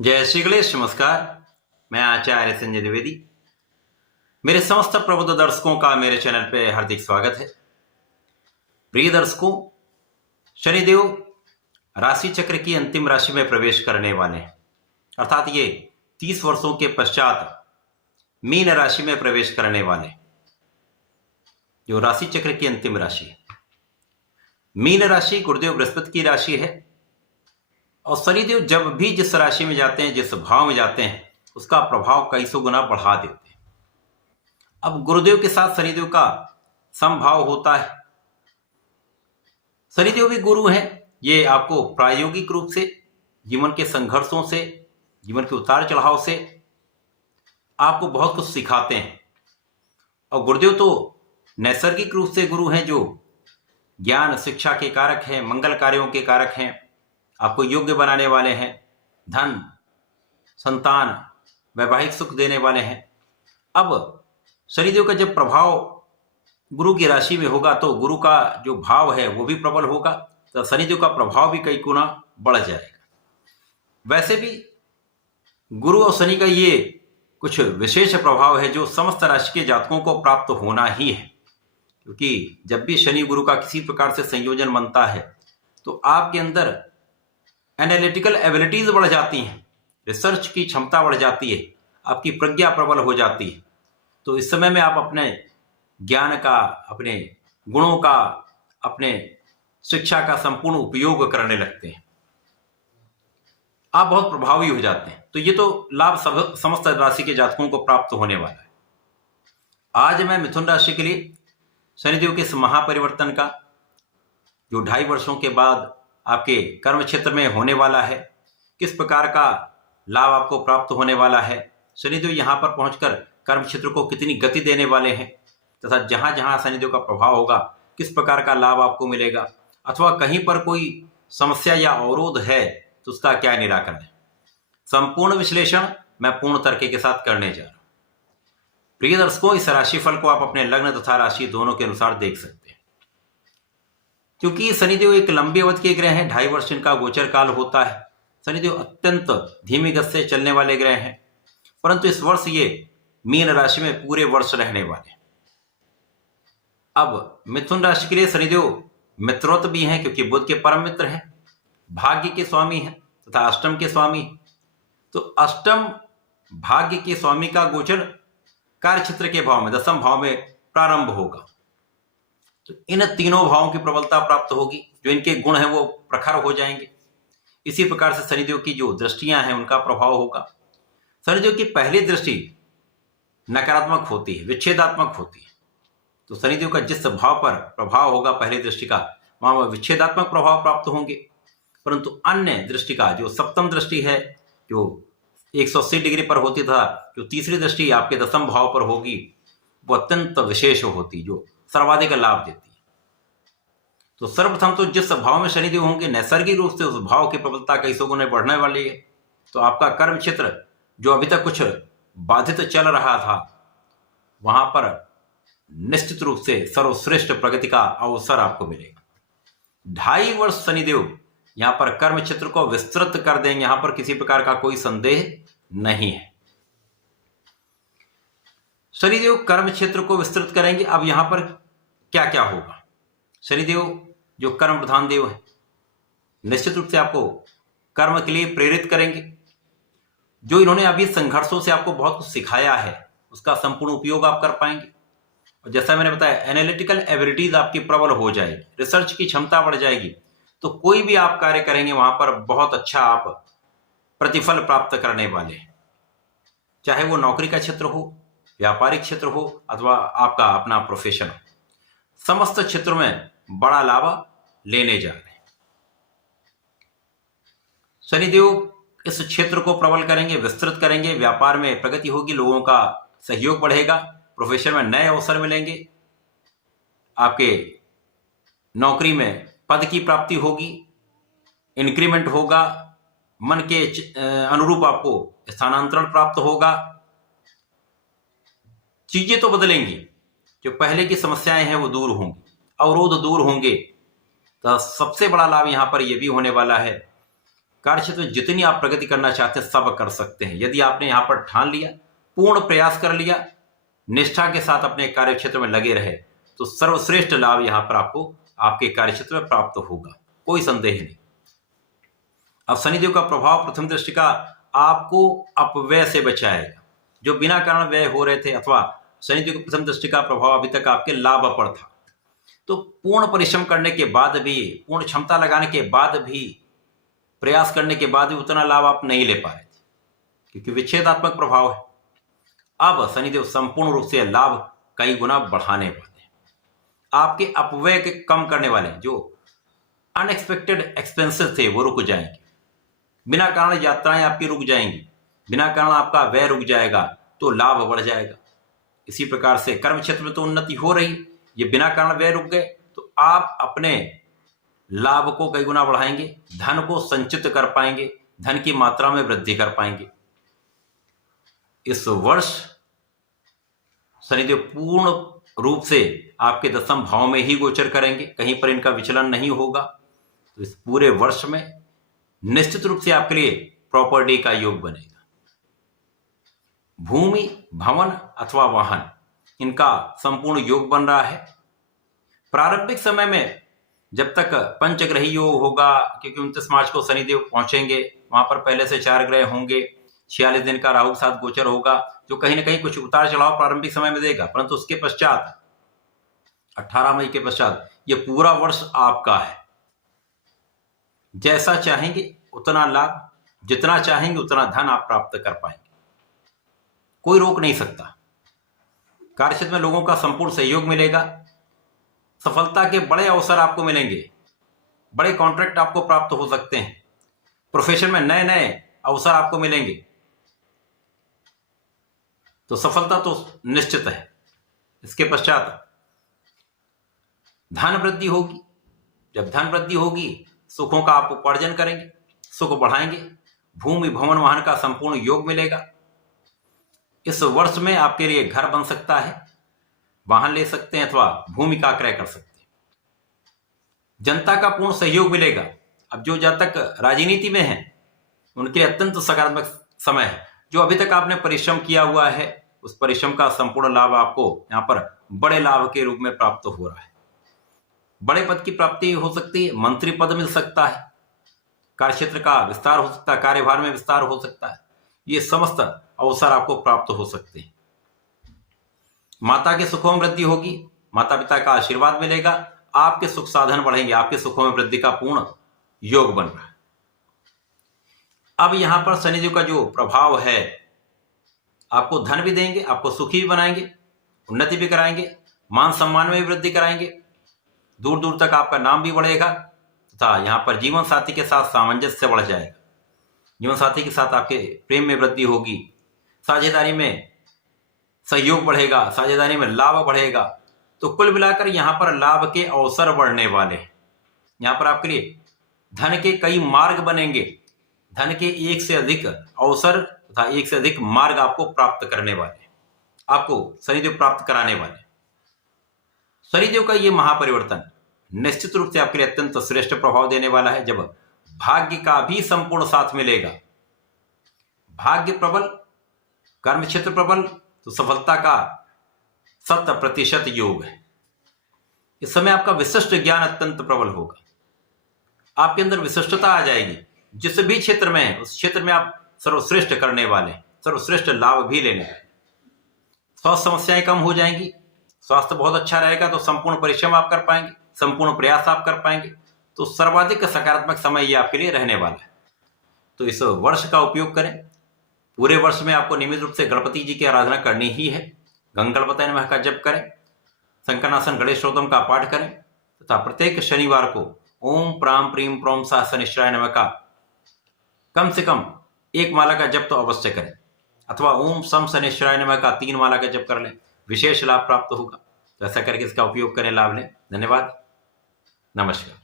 जय श्री गणेश। नमस्कार। मैं आचार्य संजय द्विवेदी। मेरे समस्त प्रबुद्ध दर्शकों का मेरे चैनल पे हार्दिक स्वागत है। प्रिय दर्शकों, शनिदेव राशि चक्र की अंतिम राशि में प्रवेश करने वाले हैं, अर्थात ये 30 वर्षों के पश्चात मीन राशि में प्रवेश करने वाले, जो राशि चक्र की अंतिम राशि है। मीन राशि गुरुदेव बृहस्पति की राशि है और शनिदेव जब भी जिस राशि में जाते हैं, जिस भाव में जाते हैं, उसका प्रभाव कई सौ गुना बढ़ा देते हैं। अब गुरुदेव के साथ शनिदेव का समभाव होता है। शनिदेव भी गुरु हैं। ये आपको प्रायोगिक रूप से जीवन के संघर्षों से, जीवन के उतार चढ़ाव से आपको बहुत कुछ सिखाते हैं। और गुरुदेव तो नैसर्गिक रूप से गुरु हैं, जो ज्ञान शिक्षा के कारक हैं, मंगल कार्यों के कारक हैं, आपको योग्य बनाने वाले हैं, धन संतान वैवाहिक सुख देने वाले हैं। अब शनिदेव का जब प्रभाव गुरु की राशि में होगा तो गुरु का जो भाव है वो भी प्रबल होगा, तो शनिदेव का प्रभाव भी कई गुना बढ़ जाएगा। वैसे भी गुरु और शनि का ये कुछ विशेष प्रभाव है जो समस्त राशि के जातकों को प्राप्त होना ही है, क्योंकि जब भी शनि गुरु का किसी प्रकार से संयोजन बनता है तो आपके अंदर एनालिटिकल एबिलिटीज बढ़ जाती हैं, रिसर्च की क्षमता बढ़ जाती है, आपकी प्रज्ञा प्रबल हो जाती है। तो इस समय में आप अपने ज्ञान का, अपने गुणों का, अपने शिक्षा का संपूर्ण उपयोग करने लगते हैं, आप बहुत प्रभावी हो जाते हैं। तो ये तो लाभ समस्त राशि के जातकों को प्राप्त होने वाला है। आज मैं मिथुन राशि के लिए शनिदेव के इस महापरिवर्तन का, जो 2.5 वर्षों के बाद आपके कर्म क्षेत्र में होने वाला है, किस प्रकार का लाभ आपको प्राप्त होने वाला है, शनिदेव यहाँ पर पहुंचकर कर्म क्षेत्र को कितनी गति देने वाले हैं, तथा जहां जहां शनिदेव का प्रभाव होगा किस प्रकार का लाभ आपको मिलेगा, अथवा कहीं पर कोई समस्या या अवरोध है तो उसका क्या निराकरण है, संपूर्ण विश्लेषण मैं पूर्ण तर्क के साथ करने जा रहा हूं। प्रिय दर्शकों, इस राशिफल को आप अपने लग्न तथा राशि दोनों के अनुसार देख सकते हैं। क्योंकि शनिदेव एक लंबी अवधि के ग्रह हैं, 2.5 वर्ष इनका गोचर काल होता है। शनिदेव अत्यंत धीमी गति से चलने वाले ग्रह हैं, परंतु इस वर्ष ये मीन राशि में पूरे वर्ष रहने वाले हैं। अब मिथुन राशि के लिए शनिदेव मित्रवत भी हैं, क्योंकि बुध के परम मित्र हैं, भाग्य के स्वामी हैं तथा अष्टम के स्वामी। तो अष्टम भाग्य के स्वामी का गोचर कार्य क्षेत्र के भाव में, 10वें भाव में प्रारंभ होगा। तो इन तीनों भावों की प्रबलता प्राप्त होगी, जो इनके गुण हैं वो प्रखर हो जाएंगे। इसी प्रकार से शनिदेव की जो दृष्टियां हैं उनका प्रभाव होगा। शनिदेव की पहली दृष्टि नकारात्मक होती है, विच्छेदात्मक होती है। तो शनिदेव का जिस भाव पर प्रभाव होगा पहली दृष्टि का, वहां विच्छेदात्मक प्रभाव प्राप्त होंगे। परंतु अन्य दृष्टि का जो सप्तम दृष्टि है, जो 180 डिग्री पर होती था, जो तीसरी दृष्टि आपके 10वें भाव पर होगी, वो अत्यंत विशेष होती, जो सर्वाधिक लाभ देती है। तो सर्वप्रथम तो जिस भाव में शनिदेव होंगे, नैसर्गिक रूप से उस भाव की प्रबलता कई सौ गुने बढ़ने वाली है। तो आपका कर्म क्षेत्र जो अभी तक कुछ बाधित चल रहा था, वहां पर निश्चित रूप से सर्वश्रेष्ठ प्रगति का अवसर आपको मिलेगा। 2.5 वर्ष शनिदेव यहां पर कर्म क्षेत्र को विस्तृत कर देंगे, यहां पर किसी प्रकार का कोई संदेह नहीं है। शनिदेव कर्म क्षेत्र को विस्तृत करेंगे। अब यहां पर क्या क्या होगा, शनिदेव जो कर्म प्रधान देव है, निश्चित रूप से आपको कर्म के लिए प्रेरित करेंगे। जो इन्होंने अभी संघर्षों से आपको बहुत कुछ सिखाया है, उसका संपूर्ण उपयोग आप कर पाएंगे। और जैसा मैंने बताया, एनालिटिकल एबिलिटीज आपकी प्रबल हो जाएगी, रिसर्च की क्षमता बढ़ जाएगी। तो कोई भी आप कार्य करेंगे वहां पर बहुत अच्छा आप प्रतिफल प्राप्त करने वाले हैं, चाहे वो नौकरी का क्षेत्र हो, व्यापारिक क्षेत्र हो, अथवा आपका अपना प्रोफेशन हो। समस्त क्षेत्रों में बड़ा लाभ लेने जा रहे हैं। शनिदेव इस क्षेत्र को प्रबल करेंगे, विस्तृत करेंगे, व्यापार में प्रगति होगी, लोगों का सहयोग बढ़ेगा, प्रोफेशन में नए अवसर मिलेंगे, आपके नौकरी में पद की प्राप्ति होगी, इंक्रीमेंट होगा, मन के अनुरूप आपको स्थानांतरण प्राप्त होगा। चीजें तो बदलेंगी, जो पहले की समस्याएं हैं वो दूर होंगी, अवरोध दूर होंगे। तो सबसे बड़ा लाभ यहां पर यह भी होने वाला है, कार्य क्षेत्र में जितनी आप प्रगति करना चाहते हैं सब कर सकते हैं। यदि आपने यहाँ पर ठान लिया, पूर्ण प्रयास कर लिया, निष्ठा के साथ अपने कार्य क्षेत्र में लगे रहे, तो सर्वश्रेष्ठ लाभ यहाँ पर आपको आपके कार्य क्षेत्र में प्राप्त होगा, कोई संदेह नहीं। अब शनिदेव का प्रभाव प्रथम दृष्टि का आपको अपव्यय से बचाएगा। जो बिना कारण व्यय हो रहे थे, अथवा शनिदेव की प्रथम दृष्टि का प्रभाव अभी तक आपके लाभ पर था, तो पूर्ण परिश्रम करने के बाद भी, पूर्ण क्षमता लगाने के बाद भी, प्रयास करने के बाद भी उतना लाभ आप नहीं ले पा रहे थे, क्योंकि विच्छेदात्मक प्रभाव है। अब शनिदेव संपूर्ण रूप से लाभ कई गुना बढ़ाने वाले हैं, आपके अपव्यय के कम करने वाले हैं। जो अनएक्सपेक्टेड एक्सपेंसेस थे वो रुक जाएंगे, बिना कारण यात्राएं आपकी रुक जाएंगी, बिना कारण आपका व्यय रुक जाएगा, तो लाभ बढ़ जाएगा। इसी प्रकार से कर्म क्षेत्र में तो उन्नति हो रही, ये बिना कारण व्यय रुक गए, तो आप अपने लाभ को कई गुना बढ़ाएंगे, धन को संचित कर पाएंगे, धन की मात्रा में वृद्धि कर पाएंगे। इस वर्ष शनिदेव पूर्ण रूप से आपके दशम भाव में ही गोचर करेंगे, कहीं पर इनका विचलन नहीं होगा। तो इस पूरे वर्ष में निश्चित रूप से आपके लिए प्रॉपर्टी का योग बनेगा। भूमि, भवन अथवा वाहन, इनका संपूर्ण योग बन रहा है। प्रारंभिक समय में जब तक पंचग्रही योग होगा, क्योंकि 29 मार्च को शनिदेव पहुंचेंगे, वहां पर पहले से 4 ग्रह होंगे, 46 दिन का राहु के साथ गोचर होगा, जो कहीं ना कहीं कुछ उतार चढ़ाव प्रारंभिक समय में देगा। परंतु उसके पश्चात 18 मई के पश्चात ये पूरा वर्ष आपका है। जैसा चाहेंगे उतना लाभ, जितना चाहेंगे उतना धन आप प्राप्त कर पाएंगे, कोई रोक नहीं सकता। कार्यक्षेत्र में लोगों का संपूर्ण सहयोग मिलेगा, सफलता के बड़े अवसर आपको मिलेंगे, बड़े कॉन्ट्रैक्ट आपको प्राप्त हो सकते हैं, प्रोफेशन में नए नए अवसर आपको मिलेंगे, तो सफलता तो निश्चित है। इसके पश्चात धन वृद्धि होगी। जब धन वृद्धि होगी, सुखों का आप उपार्जन करेंगे, सुख बढ़ाएंगे, भूमि, भवन, वाहन का संपूर्ण योग मिलेगा। इस वर्ष में आपके लिए घर बन सकता है, वाहन ले सकते हैं अथवा भूमि का क्रय कर सकते हैं। जनता का पूर्ण सहयोग मिलेगा। अब जो जातक राजनीति में हैं उनके अत्यंत सकारात्मक समय है। जो अभी तक आपने परिश्रम किया हुआ है, उस परिश्रम का संपूर्ण लाभ आपको यहाँ पर बड़े लाभ के रूप में प्राप्त हो रहा है। बड़े पद की प्राप्ति हो सकती है, मंत्री पद मिल सकता है, कार्यक्षेत्र का विस्तार हो सकता है, कार्यभार में विस्तार हो सकता है। ये समस्त अवसर आपको प्राप्त हो सकते हैं। माता के सुखों में वृद्धि होगी, माता पिता का आशीर्वाद मिलेगा, आपके सुख साधन बढ़ेंगे, आपके सुखों में वृद्धि का पूर्ण योग बन रहा है। अब यहां पर शनिदेव का जो प्रभाव है, आपको धन भी देंगे, आपको सुखी भी बनाएंगे, उन्नति भी कराएंगे, मान सम्मान में भी वृद्धि कराएंगे, दूर दूर तक आपका नाम भी बढ़ेगा तथा यहाँ पर जीवन साथी के साथ सामंजस्य बढ़ जाएगा। जीवन साथी के साथ आपके प्रेम में वृद्धि होगी, साझेदारी में सहयोग बढ़ेगा, साझेदारी में लाभ बढ़ेगा। तो कुल मिलाकर यहाँ पर लाभ के अवसर बढ़ने वाले हैं। यहाँ पर आपके लिए धन के कई मार्ग बनेंगे, धन के एक से अधिक अवसर तथा एक से अधिक मार्ग आपको प्राप्त करने वाले हैं, आपको शनिदेव प्राप्त कराने वाले। शनिदेव का ये महापरिवर्तन निश्चित रूप से आपके लिए अत्यंत श्रेष्ठ प्रभाव देने वाला है। जब भाग्य का भी संपूर्ण साथ मिलेगा, भाग्य प्रबल, कर्म क्षेत्र प्रबल, तो सफलता का 100% योग है। इस समय आपका विशिष्ट ज्ञान अत्यंत प्रबल होगा, आपके अंदर विशिष्टता आ जाएगी। जिस भी क्षेत्र में है उस क्षेत्र में आप सर्वश्रेष्ठ करने वाले, सर्वश्रेष्ठ लाभ भी लेने वाले। स्वास्थ्य समस्याएं कम हो जाएंगी, स्वास्थ्य बहुत अच्छा रहेगा, तो संपूर्ण परिश्रम आप कर पाएंगे, संपूर्ण प्रयास आप कर पाएंगे। तो सर्वाधिक सकारात्मक समय ये आपके लिए रहने वाला है। तो इस वर्ष का उपयोग करें। पूरे वर्ष में आपको नियमित रूप से गणपति जी की आराधना करनी ही है। गंगणपतये नमः का जप करें, संकनासन गणेश स्तोत्रम का पाठ करें तथा प्रत्येक शनिवार को ओम प्राम प्रीम प्रोम सह शनिश्चराय नमः का कम से कम 1 माला का जप तो अवश्य करें, अथवा ओम सम शनिश्चराय नमः का 3 माला का जप कर लें, विशेष लाभ प्राप्त होगा। तो ऐसा करके इसका उपयोग करें, लाभ लें। धन्यवाद, नमस्कार।